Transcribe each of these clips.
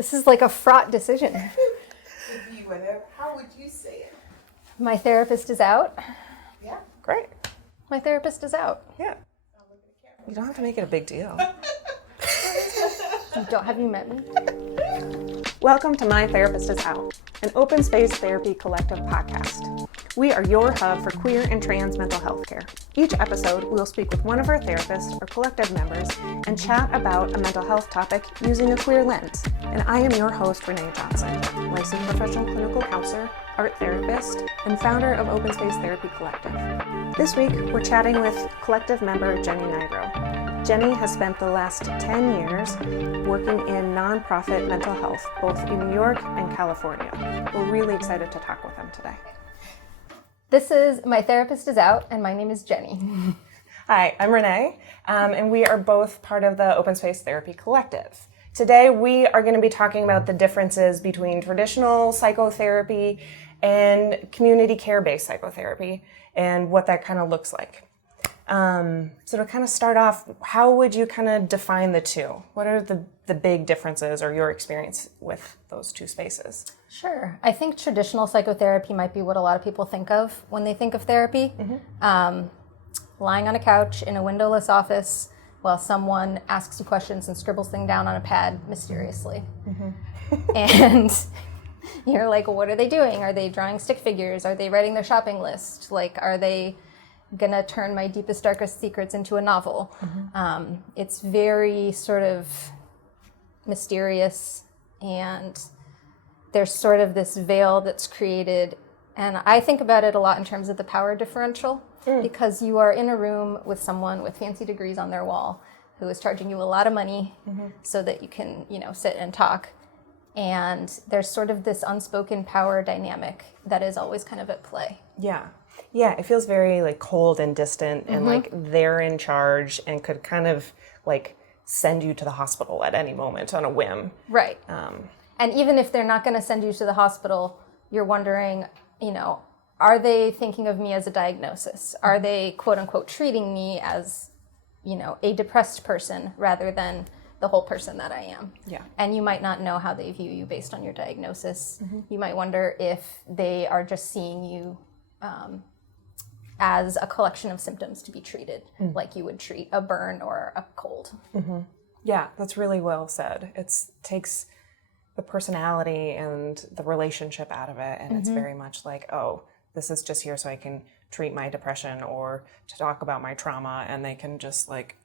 This is like a fraught decision. How would you say it? My therapist is out. Yeah. Great. My therapist is out. Yeah. You don't have to make it a big deal. Have you met me? Welcome to My Therapist is Out, an open space therapy collective podcast. We are your hub for queer and trans mental health care. Each episode, we'll speak with one of our therapists or collective members and chat about a mental health topic using a queer lens. And I am your host, Renee Johnson, licensed professional clinical counselor, art therapist, and founder of Open Space Therapy Collective. This week, we're chatting with collective member Jenny Nigro. Jenny has spent the last 10 years working in nonprofit mental health, both in New York and California. We're really excited to talk with them today. This is My Therapist is Out, and my name is Jenny. Hi, I'm Renee, and we are both part of the Open Space Therapy Collective. Today, we are going to be talking about the differences between traditional psychotherapy and community care-based psychotherapy and what that kind of looks like. So to kind of start off, how would you kind of define the two? What are the big differences or your experience with those two spaces? Sure. I think traditional psychotherapy might be what a lot of people think of when they think of therapy. Mm-hmm. Lying on a couch in a windowless office while someone asks you questions and scribbles things down on a pad mysteriously. Mm-hmm. And you're like, what are they doing? Are they drawing stick figures? Are they writing their shopping list? Like, are they gonna turn my deepest, darkest secrets into a novel? Mm-hmm. It's very sort of mysterious, and there's sort of this veil that's created, and I think about it a lot in terms of the power differential, because you are in a room with someone with fancy degrees on their wall who is charging you a lot of money so that you can, sit and talk. And there's sort of this unspoken power dynamic that is always kind of at play. Yeah, it feels very like cold and distant and like they're in charge and could kind of like send you to the hospital at any moment on a whim. Right. And even if they're not going to send you to the hospital, you're wondering, are they thinking of me as a diagnosis? Are they, quote unquote, treating me as, a depressed person rather than the whole person that I am? Yeah. And you might not know how they view you based on your diagnosis. Mm-hmm. You might wonder if they are just seeing you as a collection of symptoms to be treated like you would treat a burn or a cold. Mm-hmm. Yeah, that's really well said. It takes the personality and the relationship out of it, and it's very much like, oh, this is just here so I can treat my depression or to talk about my trauma, and they can just like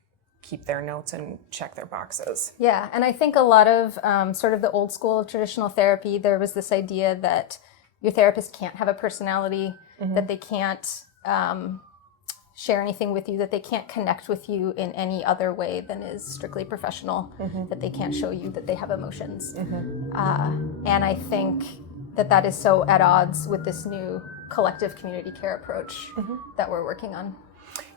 keep their notes and check their boxes. Yeah, and I think a lot of sort of the old school of traditional therapy, there was this idea that your therapist can't have a personality, that they can't share anything with you, that they can't connect with you in any other way than is strictly professional, that they can't show you that they have emotions. And I think that is so at odds with this new collective community care approach that we're working on.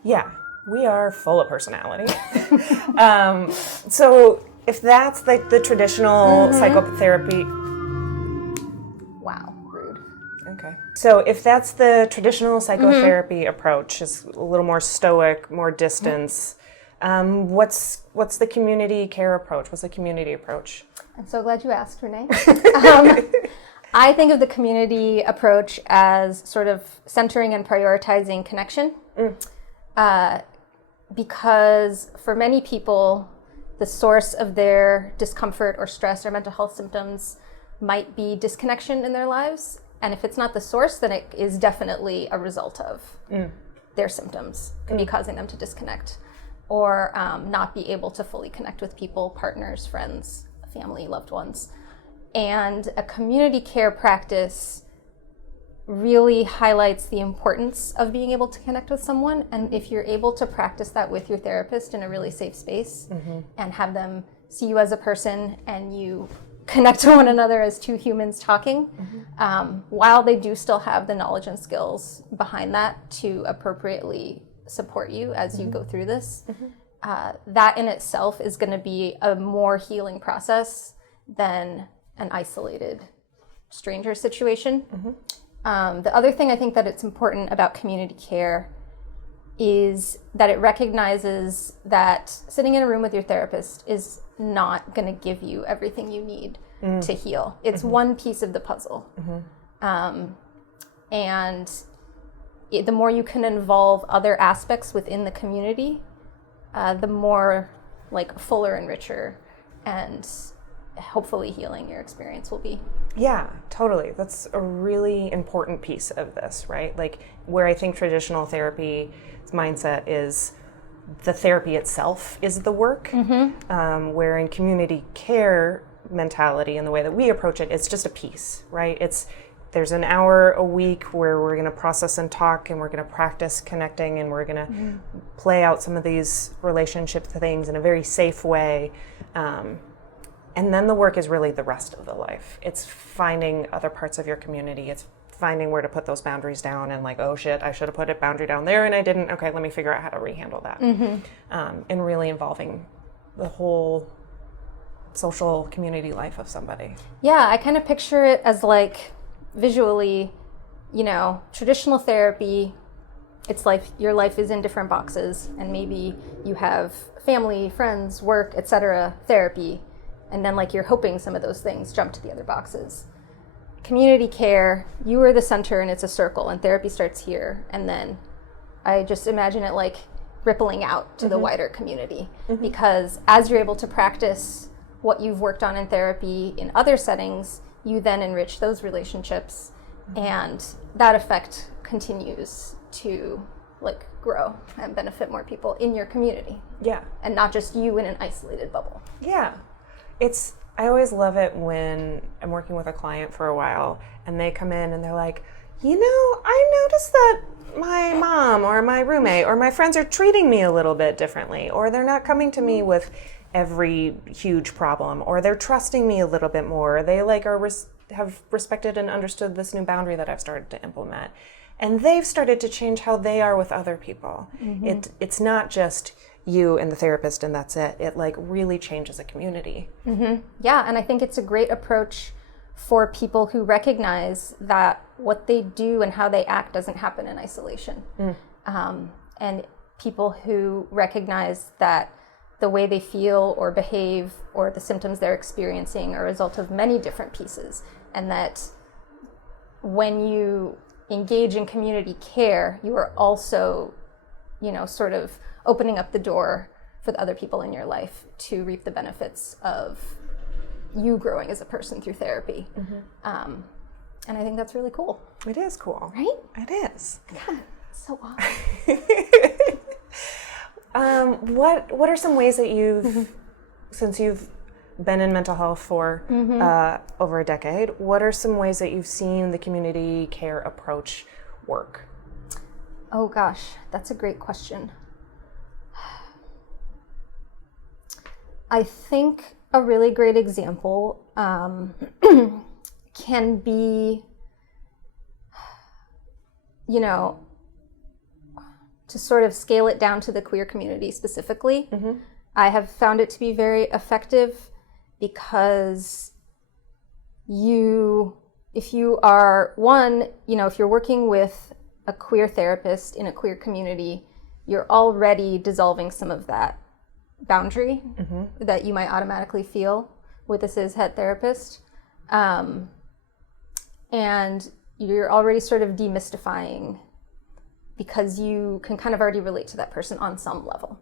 Yeah, we are full of personality. So if that's like the traditional psychotherapy... Wow, rude. Okay. So if that's the traditional psychotherapy approach, is a little more stoic, more distance, what's the community care approach? What's the community approach? I'm so glad you asked, Renee. I think of the community approach as sort of centering and prioritizing connection. Because for many people, the source of their discomfort or stress or mental health symptoms might be disconnection in their lives. And if it's not the source, then it is definitely a result of their symptoms. Could be causing them to disconnect or not be able to fully connect with people, partners, friends, family, loved ones. And a community care practice really highlights the importance of being able to connect with someone. And if you're able to practice that with your therapist in a really safe space and have them see you as a person and you connect to one another as two humans talking, while they do still have the knowledge and skills behind that to appropriately support you as you go through this, that in itself is going to be a more healing process than an isolated stranger situation. The other thing I think that it's important about community care is that it recognizes that sitting in a room with your therapist is not going to give you everything you need to heal. It's one piece of the puzzle. And the more you can involve other aspects within the community, the more like fuller and richer and hopefully healing your experience will be. Yeah, totally. That's a really important piece of this, right? Like where I think traditional therapy mindset is the therapy itself is the work, where in community care mentality and the way that we approach it, it's just a piece, right? There's an hour a week where we're going to process and talk and we're going to practice connecting and we're going to play out some of these relationship things in a very safe way. And then the work is really the rest of the life. It's finding other parts of your community. It's finding where to put those boundaries down and like, oh shit, I should have put a boundary down there and I didn't. Okay, let me figure out how to rehandle that. And really involving the whole social community life of somebody. Yeah, I kind of picture it as like visually, traditional therapy, it's like your life is in different boxes and maybe you have family, friends, work, etc., therapy, and then like you're hoping some of those things jump to the other boxes. Community care, you are the center and it's a circle and therapy starts here, and then I just imagine it like rippling out to the wider community, because as you're able to practice what you've worked on in therapy in other settings, you then enrich those relationships, and that effect continues to like grow and benefit more people in your community. Yeah. And not just you in an isolated bubble. Yeah. I always love it when I'm working with a client for a while and they come in and they're like, I noticed that my mom or my roommate or my friends are treating me a little bit differently, or they're not coming to me with every huge problem, or they're trusting me a little bit more, or they like have respected and understood this new boundary that I've started to implement, and they've started to change how they are with other people. It's not just you and the therapist and that's it. It like really changes a community. Yeah, and I think it's a great approach for people who recognize that what they do and how they act doesn't happen in isolation. And people who recognize that the way they feel or behave or the symptoms they're experiencing are a result of many different pieces, and that when you engage in community care, you are also, sort of opening up the door for the other people in your life to reap the benefits of you growing as a person through therapy. And I think that's really cool. It is cool. Right? It is. Yeah, it's so awesome. What are some ways that you've, since you've been in mental health for over a decade, what are some ways that you've seen the community care approach work? Oh gosh, that's a great question. I think a really great example can be, to sort of scale it down to the queer community specifically. I have found it to be very effective because if you are if you're working with a queer therapist in a queer community, you're already dissolving some of that boundary that you might automatically feel with a cis-het therapist. And you're already sort of demystifying because you can kind of already relate to that person on some level.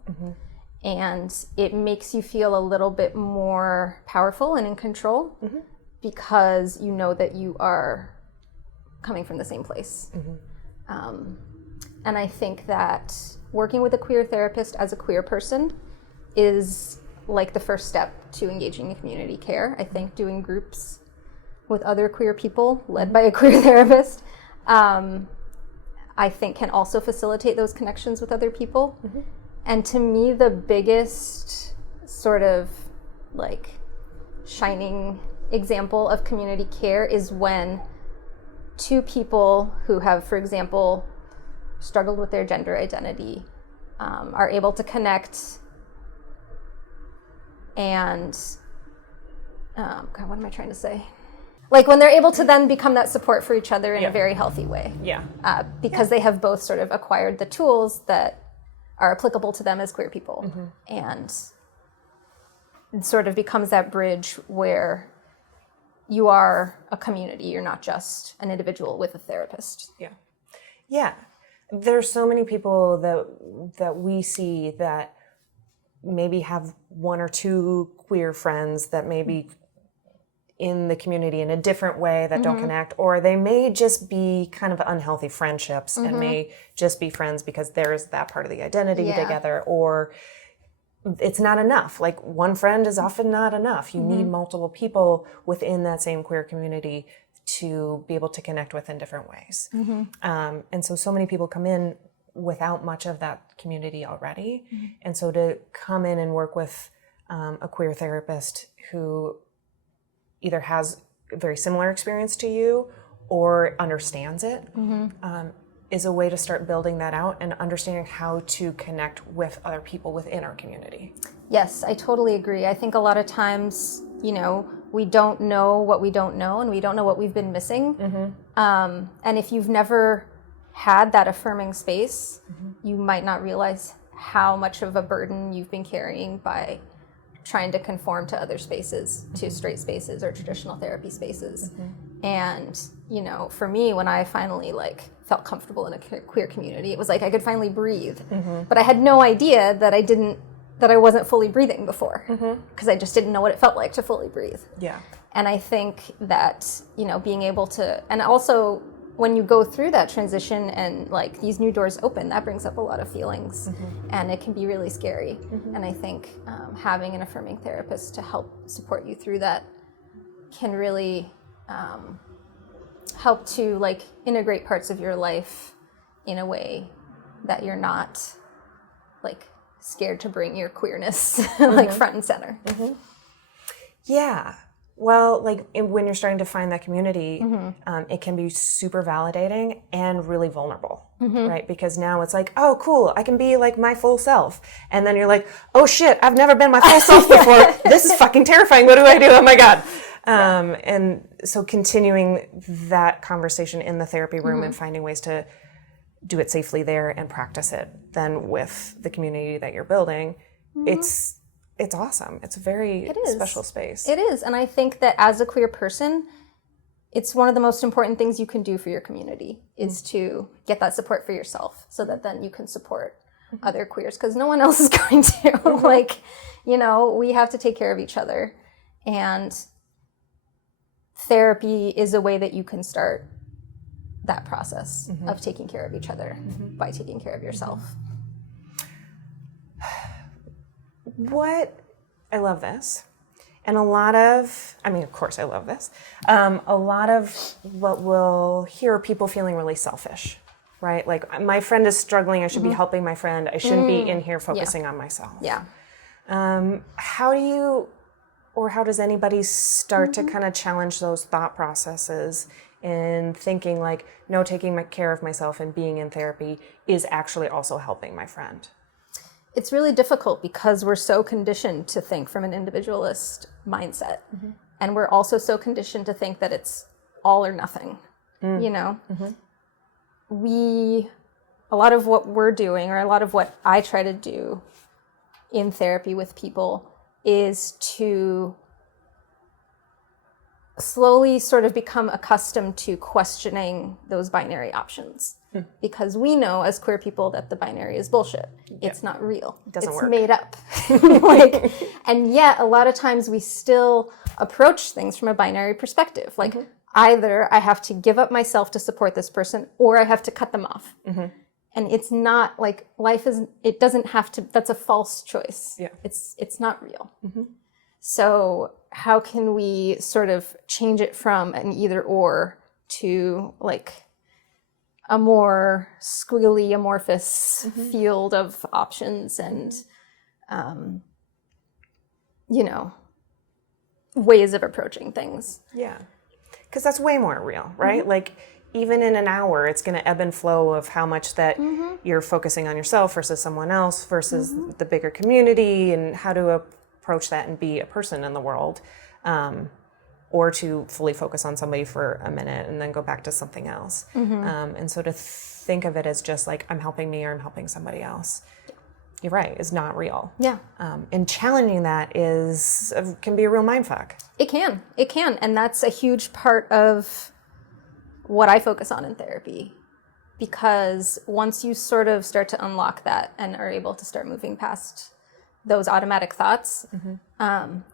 And it makes you feel a little bit more powerful and in control because you know that you are coming from the same place. And I think that working with a queer therapist as a queer person is like the first step to engaging in community care. I think doing groups with other queer people led by a queer therapist, I think can also facilitate those connections with other people. And to me, the biggest sort of like shining example of community care is when two people who have, for example, struggled with their gender identity are able to connect and, God, what am I trying to say? Like when they're able to then become that support for each other in a very healthy way. Because they have both sort of acquired the tools that are applicable to them as queer people. And it sort of becomes that bridge where you are a community. You're not just an individual with a therapist. Yeah. There's so many people that we see that maybe have one or two queer friends that maybe in the community in a different way that don't connect, or they may just be kind of unhealthy friendships and may just be friends because there's that part of the identity together, or it's not enough. Like one friend is often not enough. You need multiple people within that same queer community to be able to connect with in different ways. And so many people come in without much of that community already. And so to come in and work with a queer therapist who either has a very similar experience to you or understands it, is a way to start building that out and understanding how to connect with other people within our community. Yes, I totally agree. I think a lot of times, we don't know what we don't know, and we don't know what we've been missing. And if you've never had that affirming space, you might not realize how much of a burden you've been carrying by trying to conform to other spaces, to straight spaces or traditional therapy spaces. And, for me, when I finally felt comfortable in a queer community, it was like I could finally breathe. But I had no idea that I wasn't fully breathing before, because I just didn't know what it felt like to fully breathe. Yeah. And I think that, being able to, and also when you go through that transition and these new doors open, that brings up a lot of feelings, and it can be really scary. And I think having an affirming therapist to help support you through that can really help to integrate parts of your life in a way that you're not scared to bring your queerness front and center. Yeah. Well, when you're starting to find that community, it can be super validating and really vulnerable, right? Because now it's oh, cool, I can be my full self. And then you're oh shit, I've never been my full self before. This is fucking terrifying. What do I do? Oh my God. And so continuing that conversation in the therapy room and finding ways to do it safely there and practice it then with the community that you're building, it's awesome. It's a very special space. It is. And I think that as a queer person, it's one of the most important things you can do for your community is to get that support for yourself so that then you can support other queers, because no one else is going to. We have to take care of each other. And therapy is a way that you can start that process of taking care of each other by taking care of yourself. I love this. And of course I love this. A lot of what we'll hear are people feeling really selfish, right? My friend is struggling, I should be helping my friend. I shouldn't be in here focusing on myself. Yeah. How does anybody start to kind of challenge those thought processes in thinking no, taking care of myself and being in therapy is actually also helping my friend? It's really difficult because we're so conditioned to think from an individualist mindset. And we're also so conditioned to think that it's all or nothing, A lot of what we're doing, or a lot of what I try to do in therapy with people, is to slowly sort of become accustomed to questioning those binary options. Because we know as queer people that the binary is bullshit. It's not real. It doesn't work. It's made up. And yet a lot of times we still approach things from a binary perspective. Either I have to give up myself to support this person, or I have to cut them off. And it's not it doesn't have to, that's a false choice. Yeah. It's not real. So how can we sort of change it from an either or to a more squiggly, amorphous field of options and, ways of approaching things. Yeah. Because that's way more real, right? Even in an hour, it's going to ebb and flow of how much that you're focusing on yourself versus someone else versus the bigger community, and how to approach that and be a person in the world. Or to fully focus on somebody for a minute and then go back to something else. And so to think of it as just I'm helping me or I'm helping somebody else you're right, is not real. Yeah. And challenging that can be a real mindfuck. It can. And that's a huge part of what I focus on in therapy. Because once you sort of start to unlock that and are able to start moving past those automatic thoughts,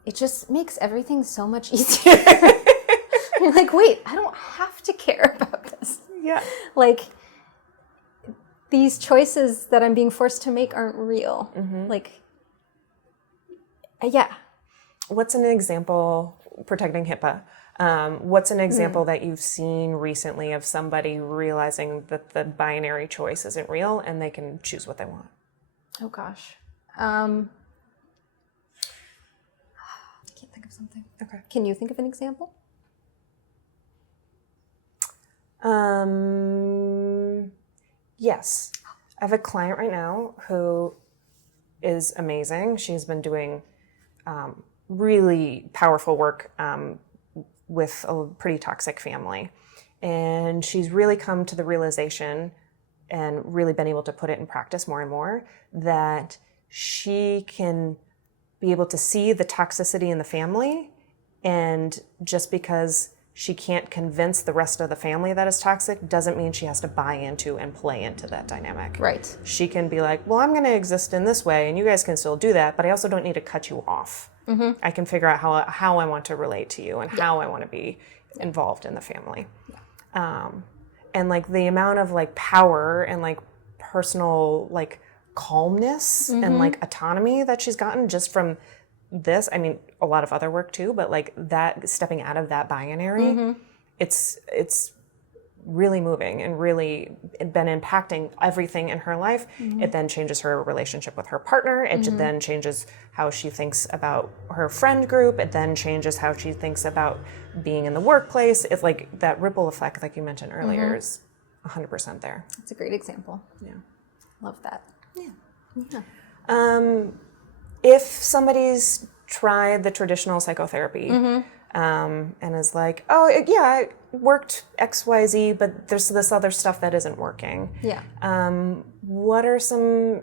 it just makes everything so much easier. You're like, wait, I don't have to care about this. Yeah. Like, these choices that I'm being forced to make aren't real. Like, yeah. What's an example, protecting HIPAA, what's an example that you've seen recently of somebody realizing that the binary choice isn't real and they can choose what they want? Oh, gosh. I can't think of something. Okay. Can you think of an example? Yes. I have a client right now who is amazing. She's been doing really powerful work with a pretty toxic family. And she's really come to the realization and really been able to put it in practice more and more that she can be able to see the toxicity in the family, and just because she can't convince the rest of the family that it's toxic doesn't mean she has to buy into and play into that dynamic. Right. She can be like, well, I'm going to exist in this way and you guys can still do that, but I also don't need to cut you off. I can figure out how I want to relate to you and how I want to be involved in the family. And like the amount of like power and like personal like calmness and like autonomy that she's gotten just from this, I mean, a lot of other work too, but like that stepping out of that binary, it's really moving and really been impacting everything in her life. It then changes her relationship with her partner. It then changes how she thinks about her friend group. It then changes how she thinks about being in the workplace. It's like that ripple effect, like you mentioned earlier, is 100% there. That's a great example. Yeah. Love that. Yeah. If somebody's tried the traditional psychotherapy and is like, oh, yeah, it worked XYZ, but there's this other stuff that isn't working. Yeah. What are some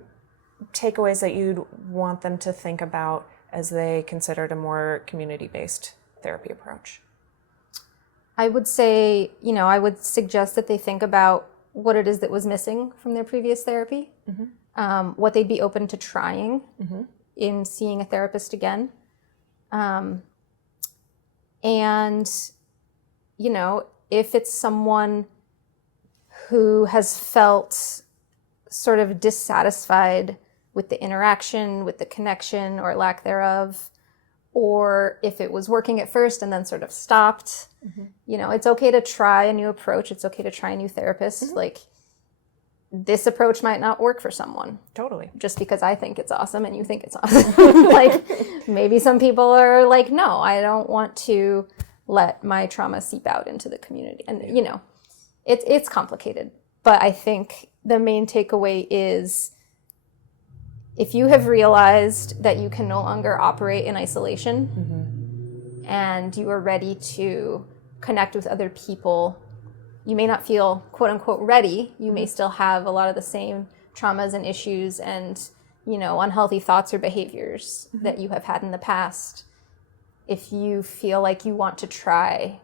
takeaways that you'd want them to think about as they considered a more community-based therapy approach? I would say, I would suggest that they think about what it is that was missing from their previous therapy, what they'd be open to trying in seeing a therapist again. And, if it's someone who has felt sort of dissatisfied with the interaction, with the connection or lack thereof, or if it was working at first and then sort of stopped, it's okay to try a new approach. It's okay to try a new therapist. Like, this approach might not work for someone. Totally. Just because I think it's awesome and you think it's awesome. Like, maybe some people are like, no, I don't want to let my trauma seep out into the community. And, it's complicated. But I think the main takeaway is, if you have realized that you can no longer operate in isolation and you are ready to connect with other people, you may not feel quote unquote ready. You may still have a lot of the same traumas and issues and, unhealthy thoughts or behaviors that you have had in the past. If you feel like you want to try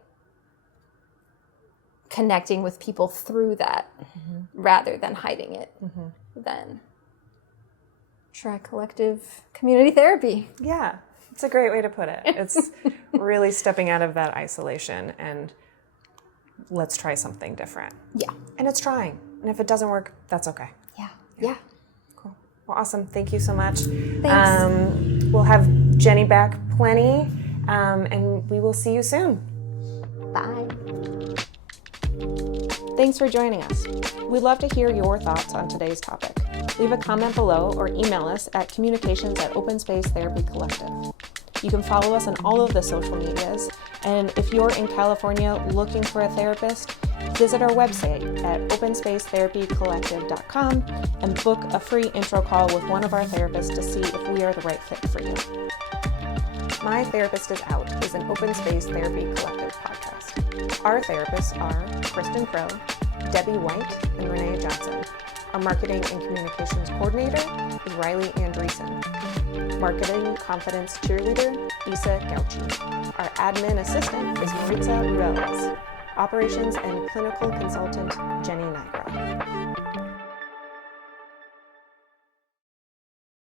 connecting with people through that rather than hiding it, then try collective community therapy. Yeah, it's a great way to put it. It's really stepping out of that isolation and let's try something different. Yeah. And it's trying. And if it doesn't work, that's okay. Yeah. Cool. Well, awesome. Thank you so much. Thanks. We'll have Jenny back plenty, and we will see you soon. Bye. Thanks for joining us. We'd love to hear your thoughts on today's topic. Leave a comment below or email us at communications@OpenSpaceTherapyCollective. You can follow us on all of the social medias, and if you're in California looking for a therapist, visit our website at openspacetherapycollective.com and book a free intro call with one of our therapists to see if we are the right fit for you. My Therapist is Out is an Open Space Therapy Collective podcast. Our therapists are Kristen Crow, Debbie White, and Renee Johnson. Our marketing and communications coordinator is Riley Andreessen. Marketing confidence cheerleader, Isa Gauchi. Our admin assistant is Maritza Ruelas. Operations and clinical consultant, Jenny